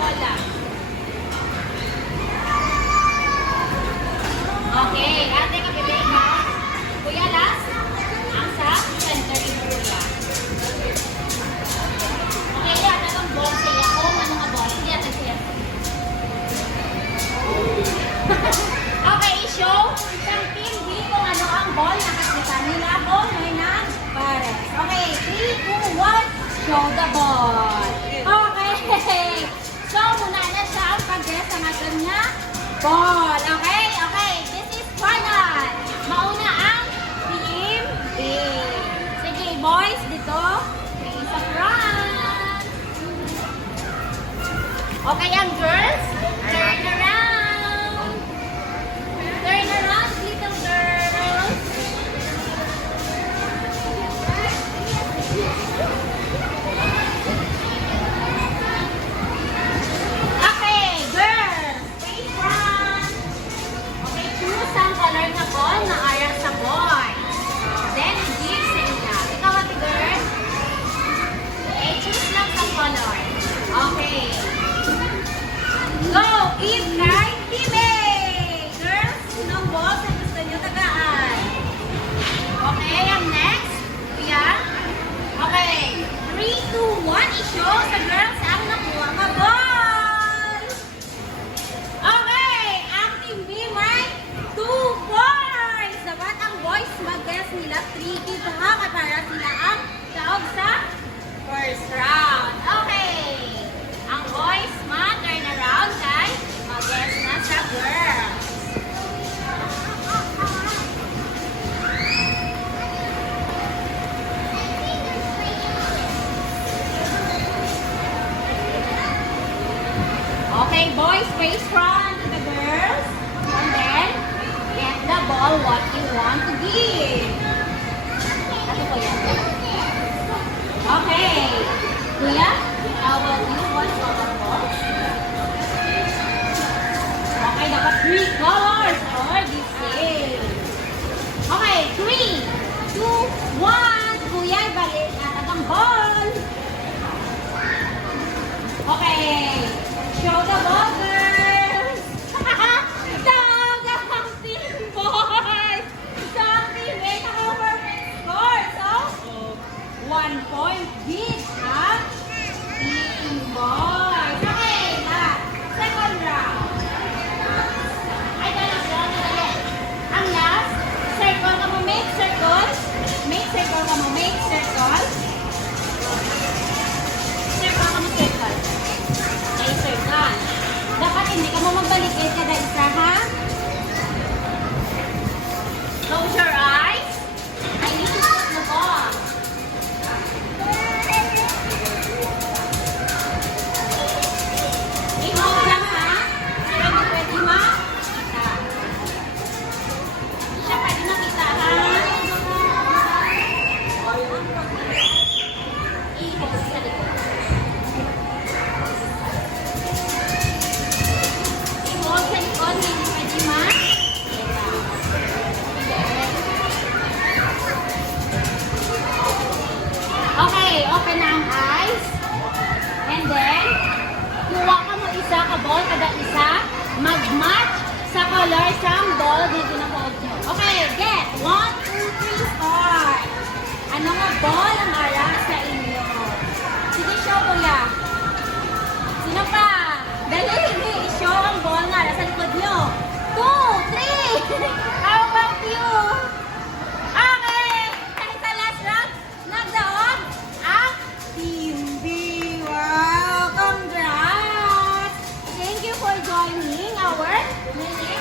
bola. Okay, ate kapibig ha. Kuya, last. Ang sa center ni Kuya. Okay, yan. Anong ball siya? Kung ano nga ball? Sige, ate siya. Okay, show sa team B kung ano ang ball na kakita nila. Ball na pares. Okay, 3, 2, 1. Show the ball. Okay. So, muna na siya ang pag-guess ang atin niya. Ball. Okay, okay. This is final. Mauna ang team B. Sige, boys, dito. Please sa front. Okay, ang girls. Turn around. Turn around, little girls. Okay, girls. Face front. Okay, choose ang color na ball na ayaw sa boy. Then, give sa ina. Ikaw, ate girl. Okay, choose lang sa color. Okay. Go! Give kay Team A! Girls, sinong ball sa gusto nyo tagaan? Okay, ang next. Kuya. Okay. 3, 2, 1. I-show sa girls ang nakuha ka ball. Okay. Ang Team B may 2 points. Dapat ang boys mag-guess nila 3 give ha para sila ang taog sa first round. Okay. Ang boys ma-turn around kay mag-guess na sa girls. Okay, boys, face front to the girls. And then, get the ball what you want to give. Ito po yan. Okay. Kuya, how about you? What color ball? Okay, dapat 3 colors for this game. Okay, 3, 2, 1. Kuya, ibalik natin ang ball. Okay. Show the ball, girls! Tawag ang team boys! So, ang team A naka-perfect score. So, 1 point beat ang team boys. Okay, last. Second round. Ay, last round na ulit. Ang last, circle ka mo, make circle. Make circle ka mo, make circle. Circle ka mo, circle. Okay, circle. Dapat hindi ka mo magbalik kada isa, ha? Close your eyes. I need to put the ball. I-hold lang, ha? Pwede ma? Siya pwede makita, ha? I-hold sa likod. I-hold sa likod, hindi pwede ma? Okay, open na ang eyes. And then, kuha ka mo isa ka ball, kada isa, mag-match sa color sa ball na ginahold nyo. Okay, get! 1, 2, 3, start! Ano nga ball ang harap sa inyo? Sige, show kuya. Sino pa? Dali, hindi. I-show ang ball na harap sa likod nyo. 2, 3! How about you? Okay! Kahit sa last round, nagdaog ang Team B. Wow! Congrats! Thank you for joining our mini